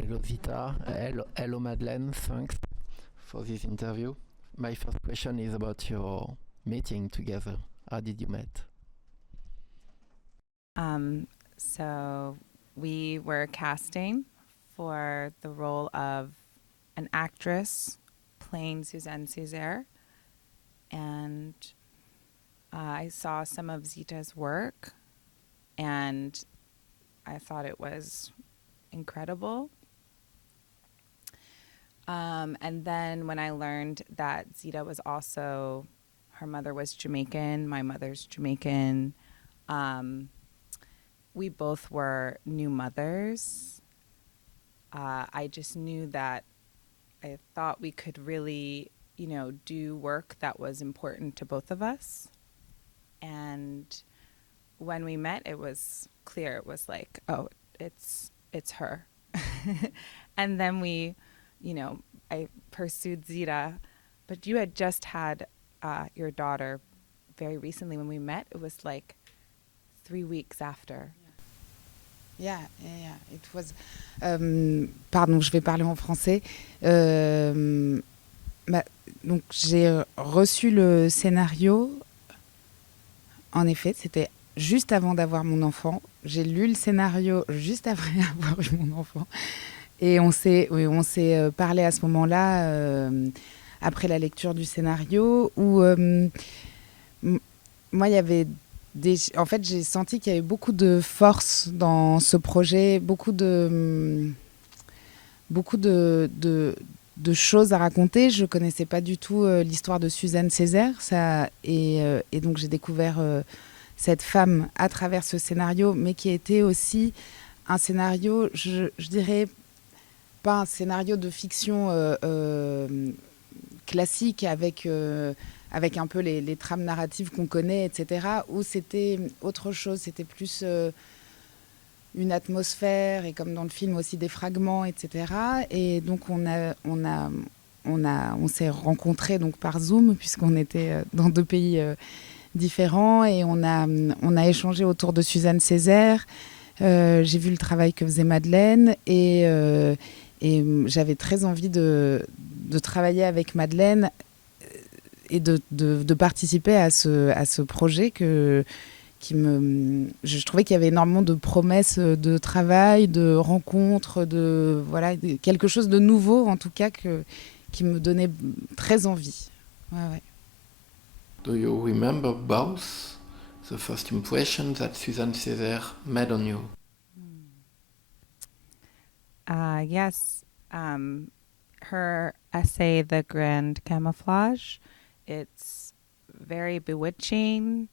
Hello Zita, hello Madeleine, thanks for this interview. My first question is about your meeting together. How did you meet? So we were casting for the role of an actress playing Suzanne Césaire, and I saw some of Zita's work, and I thought it was incredible. And then when I learned that Zita was also, her mother was Jamaican, my mother's Jamaican, we both were new mothers. I just knew that I thought we could really, do work that was important to both of us. And when we met, it was clear. It was like, oh, it's her. And then I pursued Zita, but you had just had your daughter very recently. When we met, it was like 3 weeks after. Yeah. It was. Pardon, je vais parler en français. Donc j'ai reçu le scénario. En effet, c'était juste avant d'avoir mon enfant. J'ai lu le scénario juste après avoir eu mon enfant. Et on s'est parlé à ce moment-là, après la lecture du scénario, où moi, il y avait en fait, j'ai senti qu'il y avait beaucoup de force dans ce projet, beaucoup de choses à raconter. Je ne connaissais pas du tout l'histoire de Suzanne Césaire. Et donc, j'ai découvert cette femme à travers ce scénario, mais qui était aussi un scénario, je dirais, pas un scénario de fiction classique avec un peu les trames narratives qu'on connaît, etc., où c'était autre chose, c'était plus une atmosphère, et comme dans le film aussi des fragments, etc. Et donc on s'est rencontrés donc par Zoom, puisqu'on était dans 2 pays différents, et on a échangé autour de Suzanne Césaire. J'ai vu le travail que faisait Madeleine, et j'avais très envie de travailler avec Madeleine et de participer à ce projet je trouvais qu'il y avait énormément de promesses de travail, de rencontres, quelque chose de nouveau en tout cas qui me donnait très envie. Ouais. Do you remember both the first impression that Suzanne Césaire made on you? Yes. Her essay, The Grand Camouflage, it's very bewitching.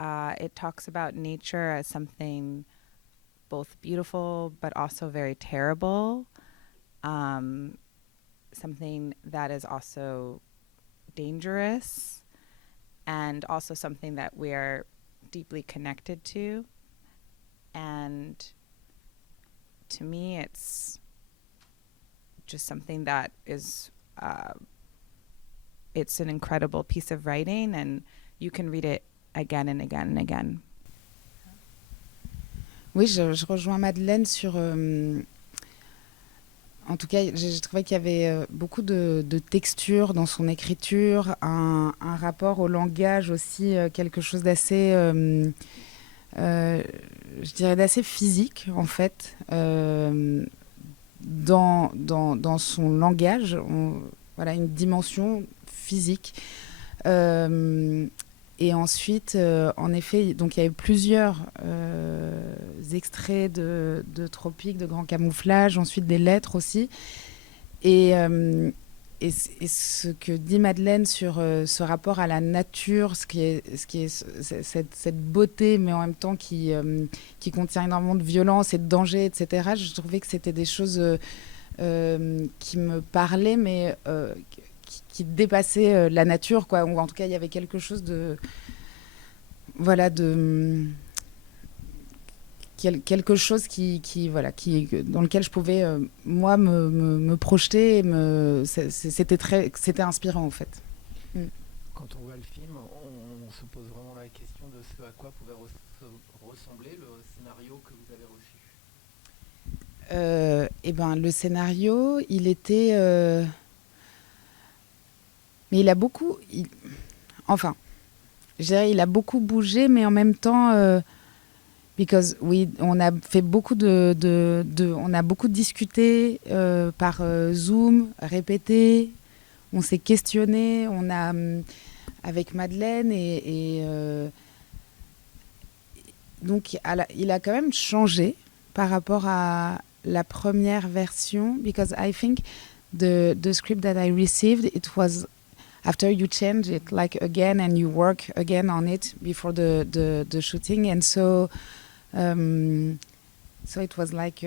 It talks about nature as something both beautiful but also very terrible. Something that is also dangerous, and also something that we are deeply connected to. And to me, it's just something that is, it's an incredible piece of writing, and you can read it again and again and again. Oui, je rejoins Madeleine sur... en tout cas, j'ai trouvé qu'il y avait beaucoup de texture dans son écriture, un rapport au langage aussi, quelque chose d'assez... je dirais d'assez physique, en fait, dans son langage. Voilà, une dimension physique. Et ensuite, en effet, donc il y a eu plusieurs extraits de Tropique, de Grand Camouflage, ensuite des lettres aussi. Et ce que dit Madeleine sur ce rapport à la nature, ce qui est cette beauté, mais en même temps qui contient énormément de violence et de danger, etc. Je trouvais que c'était des choses qui me parlaient, mais qui dépassait la nature, quoi. Ou en tout cas, il y avait quelque chose de... Voilà, quelque chose dans lequel je pouvais, moi, me projeter. C'était inspirant, en fait. Quand on voit le film, on se pose vraiment la question de ce à quoi pouvait ressembler le scénario que vous avez reçu. Eh ben, le scénario, il était... mais il a beaucoup... Enfin, je dirais, il a beaucoup bougé, mais en même temps... because on a fait beaucoup on a beaucoup discuté par Zoom, répété, on s'est questionné, on a avec Madeleine et donc il a quand même changé par rapport à la première version, because I think the script that I received, it was after you change it like again and you work again on it before the shooting, and so it was like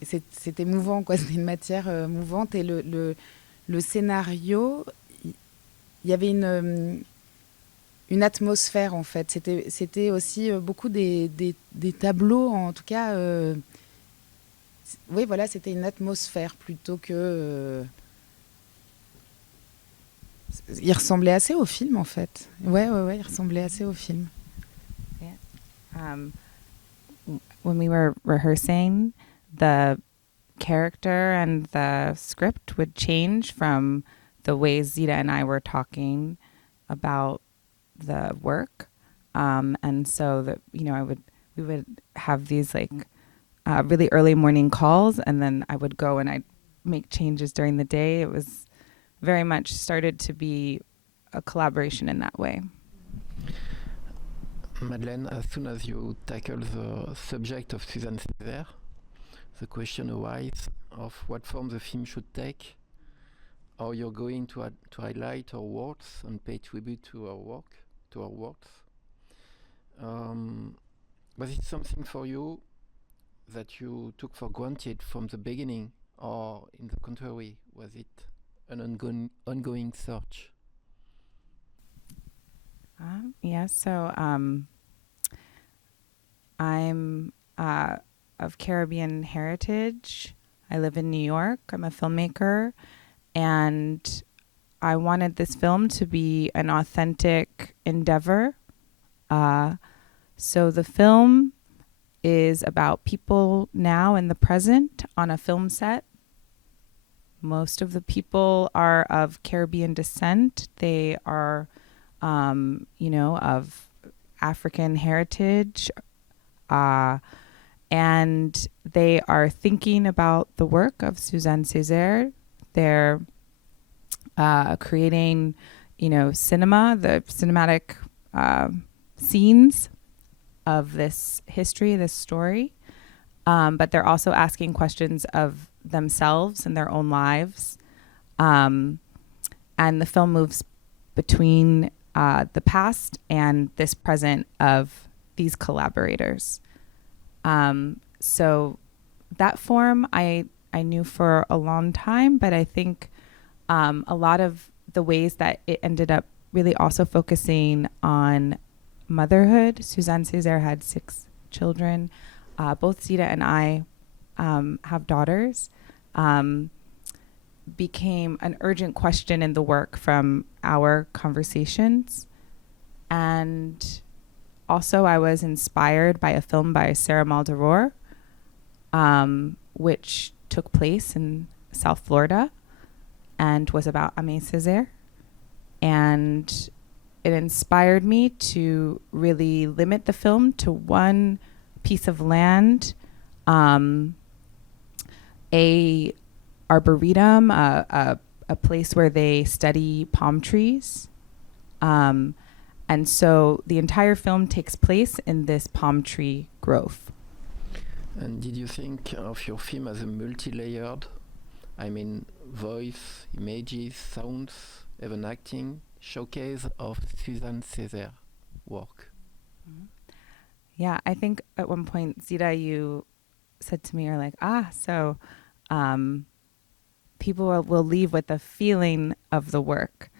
c'était mouvant, quoi. C'était une matière mouvante, et le scénario, il y avait une atmosphère, en fait. C'était aussi beaucoup des tableaux, en tout cas. Oui, voilà, c'était une atmosphère plutôt que... il ressemblait assez au film, en fait. Ouais, il ressemblait assez au film. Yeah. When we were rehearsing, the character and the script would change from the ways Zita and I were talking about the work, and so that we would have these like really early morning calls, and then I would go and I'd make changes during the day. It was very much started to be a collaboration in that way. Madeleine, as soon as you tackle the subject of Suzanne Césaire, the question arises of what form the film should take, how you're going to highlight our works and pay tribute to our works. Was it something for you that you took for granted from the beginning, or in the contrary, was it an ongoing search? So I'm of Caribbean heritage. I live in New York. I'm a filmmaker, and I wanted this film to be an authentic endeavor. So the film is about people now in the present on a film set. Most of the people are of Caribbean descent. They are, of African heritage, and they are thinking about the work of Suzanne Césaire. They're creating, cinema, the cinematic scenes of this history, this story. But they're also asking questions of themselves and their own lives. And the film moves between the past and this present of these collaborators. So that form I knew for a long time, but I think a lot of the ways that it ended up really also focusing on motherhood. Suzanne Césaire had 6 children. Both Zita and I have daughters. Became an urgent question in the work from our conversations. And also I was inspired by a film by Sarah Maldoror, which took place in South Florida and was about Aimé Césaire. And it inspired me to really limit the film to one piece of land, a arboretum, a place where they study palm trees. And so the entire film takes place in this palm tree grove. And did you think of your film as a multi-layered? I mean, voice, images, sounds, even acting, showcase of Suzanne Césaire work? Mm-hmm. Yeah, I think at one point, Zita, you said to me, you're like, so people will leave with a feeling of the work.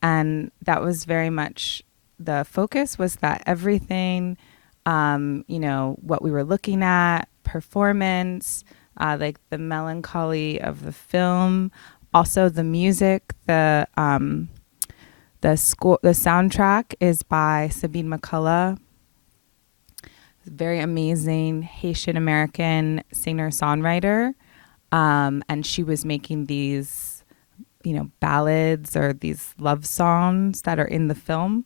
And that was very much the focus, was that everything, what we were looking at, performance, like the melancholy of the film, also the music, the score, the soundtrack is by Sabine McCullough, very amazing Haitian American singer-songwriter. And she was making these, ballads or these love songs that are in the film.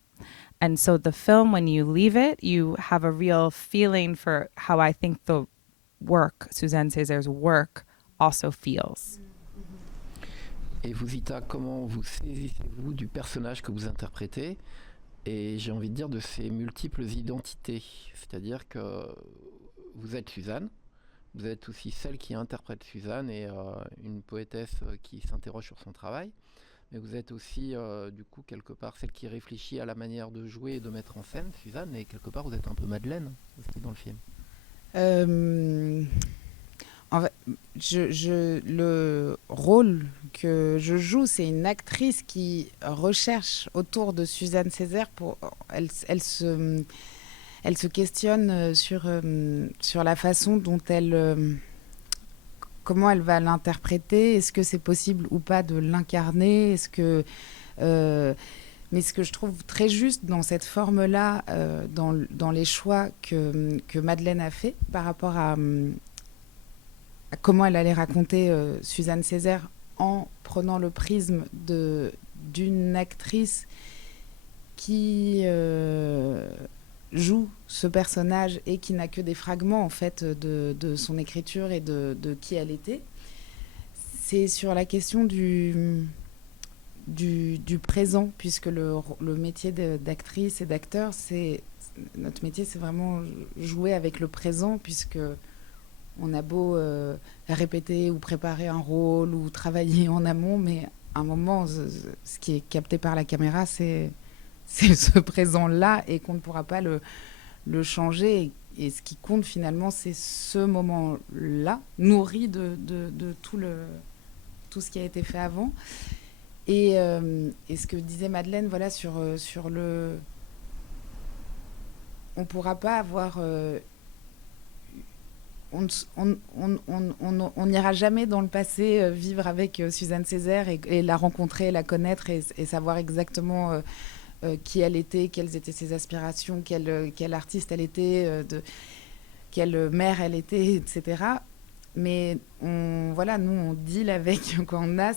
And so the film, when you leave it, you have a real feeling for how I think the work, Suzanne Césaire's work, also feels. Et vous, Zita, comment vous saisissez-vous du personnage que vous interprétez et j'ai envie de dire de ses multiples identités? C'est-à-dire que vous êtes Suzanne, vous êtes aussi celle qui interprète Suzanne et une poétesse qui s'interroge sur son travail. Mais vous êtes aussi, du coup, quelque part, celle qui réfléchit à la manière de jouer et de mettre en scène, Suzanne, et quelque part, vous êtes un peu Madeleine aussi dans le film. En fait, le rôle que je joue, c'est une actrice qui recherche autour de Suzanne Césaire. Elle se questionne sur la façon dont comment elle va l'interpréter. Est-ce que c'est possible ou pas de l'incarner? Mais ce que je trouve très juste dans cette forme-là, dans les choix que Madeleine a fait par rapport à comment elle allait raconter Suzanne Césaire en prenant le prisme d'une actrice qui joue ce personnage et qui n'a que des fragments en fait de son écriture et de qui elle était. C'est sur la question du présent, puisque le métier d'actrice et d'acteur, notre métier, c'est vraiment jouer avec le présent, puisque on a beau répéter ou préparer un rôle ou travailler en amont, mais à un moment, ce qui est capté par la caméra, c'est ce présent-là et qu'on ne pourra pas le changer. Et ce qui compte finalement, c'est ce moment-là, nourri de tout ce qui a été fait avant. Et ce que disait Madeleine, voilà, sur le... On ne pourra pas avoir... on n'ira jamais dans le passé vivre avec Suzanne Césaire et la rencontrer, la connaître et savoir exactement qui elle était, quelles étaient ses aspirations, quelle artiste elle était, quelle mère elle était, etc. Mais nous, on deal avec quand on a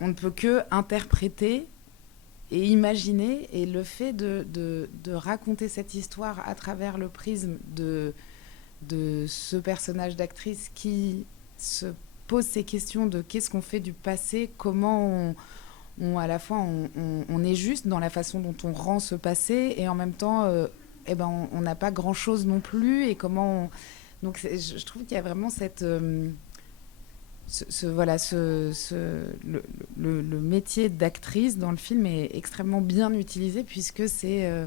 on ne peut que interpréter et imaginer, et le fait de raconter cette histoire à travers le prisme de ce personnage d'actrice qui se pose ces questions de qu'est-ce qu'on fait du passé, comment à la fois on est juste dans la façon dont on rend ce passé, et en même temps on n'a pas grand-chose non plus, et comment donc je trouve qu'il y a vraiment cette le métier d'actrice dans le film est extrêmement bien utilisé, puisque c'est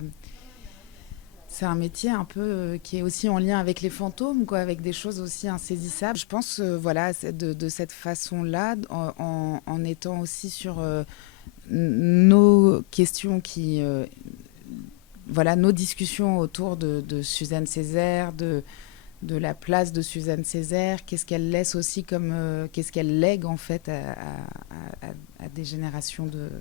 un métier un peu qui est aussi en lien avec les fantômes, quoi, avec des choses aussi insaisissables. Je pense de cette façon-là, en étant aussi sur nos questions qui nos discussions autour de Suzanne Césaire, de la place de Suzanne Césaire, qu'est-ce qu'elle laisse aussi qu'est-ce qu'elle lègue en fait à des générations de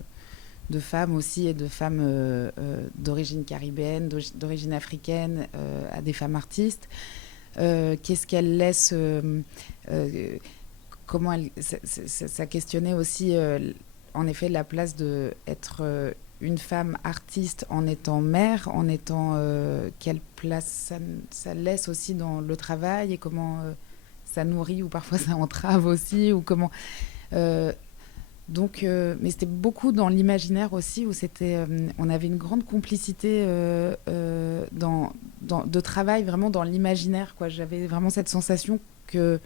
femmes aussi, et de femmes d'origine caribéenne, d'origine africaine, à des femmes artistes. Qu'est-ce qu'elle laisse comment ça questionnait aussi en effet la place d'être une femme artiste en étant mère, en étant quelle place ça laisse aussi dans le travail, et comment ça nourrit ou parfois ça entrave aussi, ou comment mais c'était beaucoup dans l'imaginaire aussi, où on avait une grande complicité de travail vraiment dans l'imaginaire, quoi. J'avais vraiment cette sensation que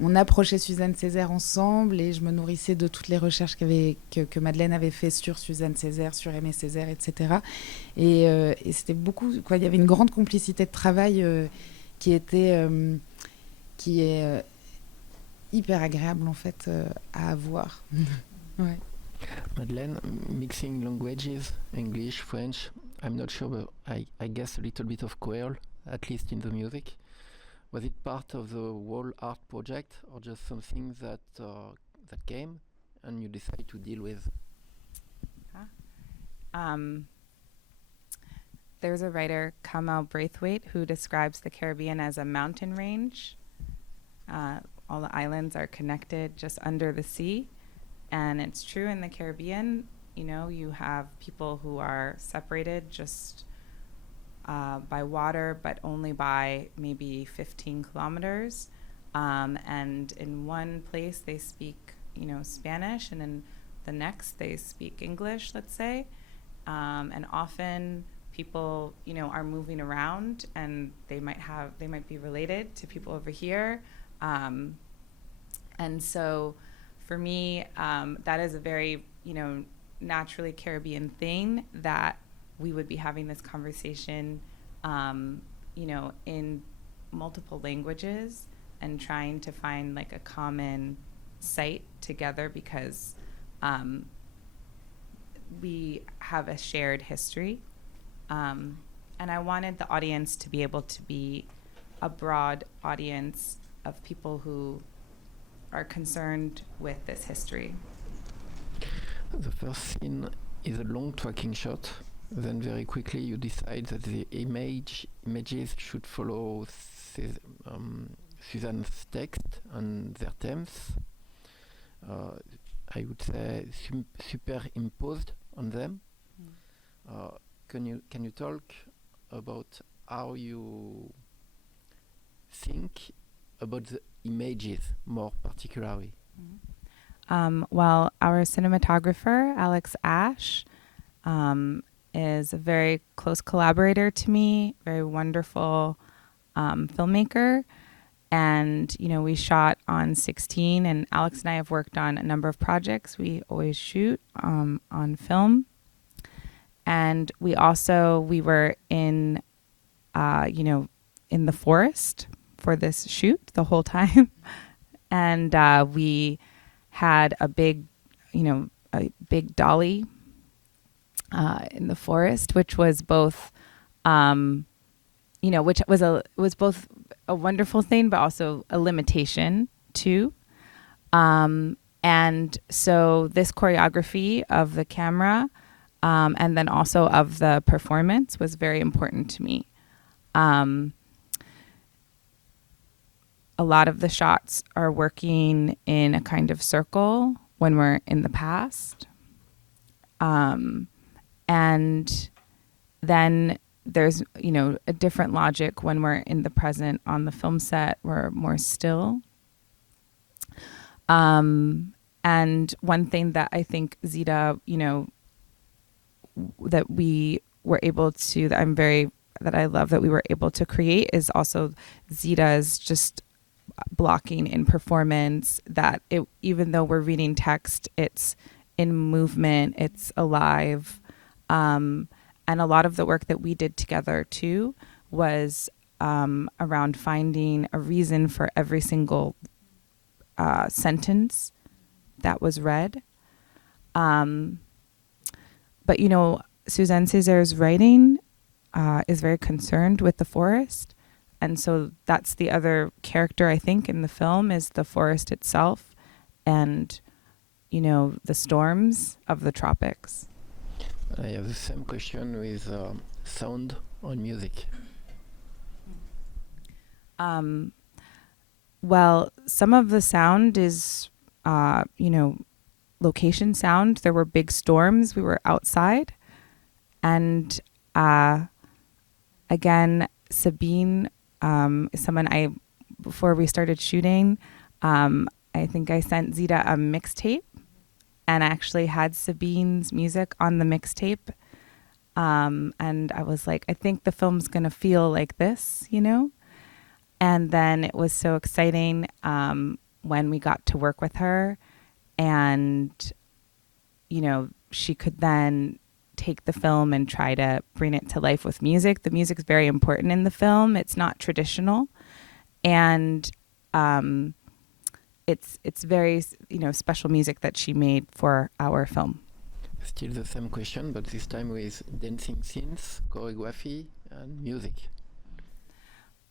on approchait Suzanne Césaire ensemble, et je me nourrissais de toutes les recherches que Madeleine avait fait sur Suzanne Césaire, sur Aimé Césaire, etc. Et c'était beaucoup, quoi. Il y avait une grande complicité de travail qui est hyper agréable en fait à avoir. Ouais. Madeleine, mixing languages, English, French, I'm not sure, but I guess a little bit of Creole, at least in the music. Was it part of the whole art project, or just something that came and you decided to deal with? There's a writer, Kamal Braithwaite, who describes the Caribbean as a mountain range. All the islands are connected just under the sea. And it's true in the Caribbean, you know, you have people who are separated just by water, but only by maybe 15 kilometers. And in one place they speak, you know, Spanish, and in the next they speak English, let's say. And often people, you know, are moving around, and they might be related to people over here. And so for me, that is a very, you know, naturally Caribbean thing, that we would be having this conversation, you know, in multiple languages and trying to find like a common site together, because we have a shared history. And I wanted the audience to be able to be a broad audience of people who are concerned with this history. The first scene is a long tracking shot. Then very quickly you decide that the images should follow Suzanne's text and their themes. I would say superimposed on them. Can you talk about how you think about the images more particularly? Well, our cinematographer, Alex Ash, is a very close collaborator to me, very wonderful filmmaker. And, you know, we shot on 16, and Alex and I have worked on a number of projects. We always shoot on film. And we were in, you know, in the forest for this shoot the whole time. And we had a big dolly in the forest, which was both, you know, which was both a wonderful thing, but also a limitation too. And so this choreography of the camera, and then also of the performance, was very important to me. A lot of the shots are working in a kind of circle when we're in the past. And then there's, you know, a different logic when we're in the present on the film set. We're more still. And one thing that I think Zita, you know, that we were able to, that I love that we were able to create, is also Zita's just blocking in performance, that even though we're reading text, it's in movement, it's alive. And a lot of the work that we did together too was around finding a reason for every single sentence that was read. But, you know, Suzanne Césaire's writing is very concerned with the forest. And so that's the other character, I think, in the film, is the forest itself and, you know, the storms of the tropics. I have the same question with sound on music. Well, some of the sound is, you know, location sound. There were big storms. We were outside. And again, Sabine is someone before we started shooting, I think I sent Zita a mixtape, and I actually had Sabine's music on the mixtape. And I was like, I think the film's going to feel like this, you know? And then it was so exciting when we got to work with her, and, you know, she could then take the film and try to bring it to life with music. The music's very important in the film. It's not traditional. And it's very, you know, special music that she made for our film. Still the same question, but this time with dancing scenes, choreography, and music.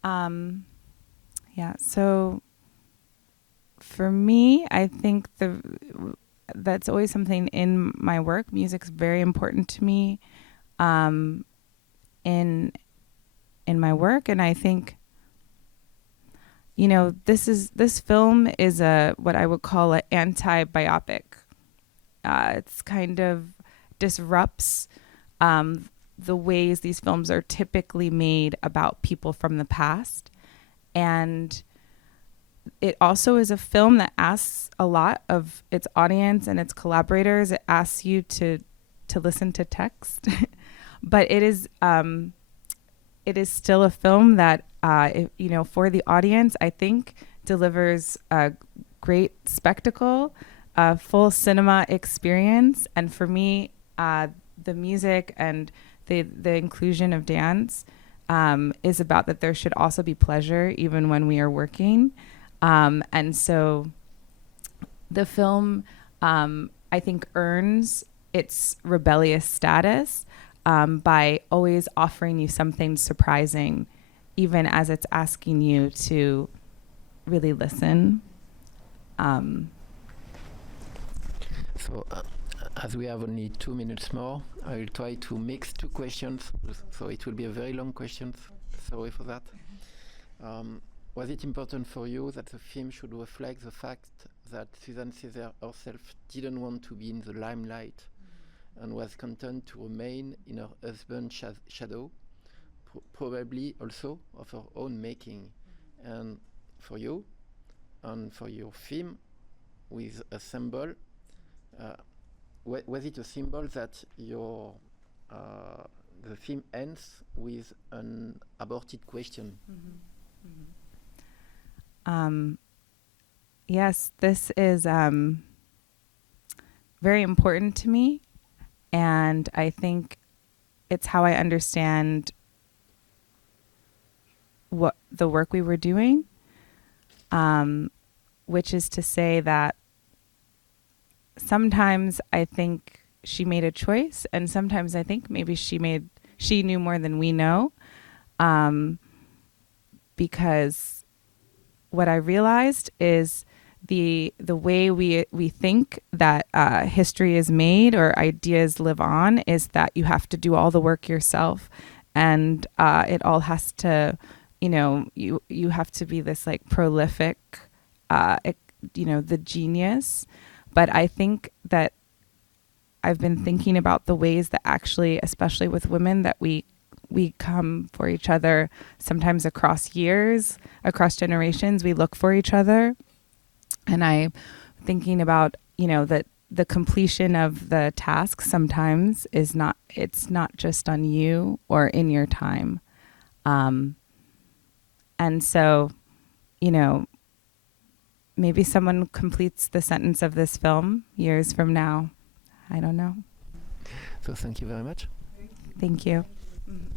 Yeah, so for me, I think that's always something in my work. Music's very important to me in my work, and I think, you know, this film is what I would call an anti-biopic. It's kind of disrupts the ways these films are typically made about people from the past. And it also is a film that asks a lot of its audience and its collaborators. It asks you to listen to text, but it is still a film that, you know, for the audience, I think delivers a great spectacle, a full cinema experience. And for me, the music and the inclusion of dance is about that there should also be pleasure even when we are working. And so the film, I think, earns its rebellious status by always offering you something surprising, even as it's asking you to really listen. As we have only 2 minutes more, I will try to mix two questions, so it will be a very long question. Sorry for that. Was it important for you that the film should reflect the fact that Suzanne Césaire herself didn't want to be in the limelight and was content to remain in her husband's shadow, probably also of her own making? And for you, and for your film, with a symbol, was it a symbol that the film ends with an aborted question? Yes, this is very important to me, and I think it's how I understand what the work we were doing, which is to say that sometimes I think she made a choice, and sometimes I think maybe she knew more than we know, because what I realized is the way we think that history is made or ideas live on is that you have to do all the work yourself, and it all has to, you know, you have to be this like prolific, you know, the genius. But I think that I've been thinking about the ways that actually, especially with women, that we come for each other sometimes across years, across generations. We look for each other. And I'm thinking about, you know, that the completion of the task sometimes it's not just on you or in your time. And so, you know, maybe someone completes the sentence of this film years from now. I don't know. So thank you very much. Thank you. Mm-hmm.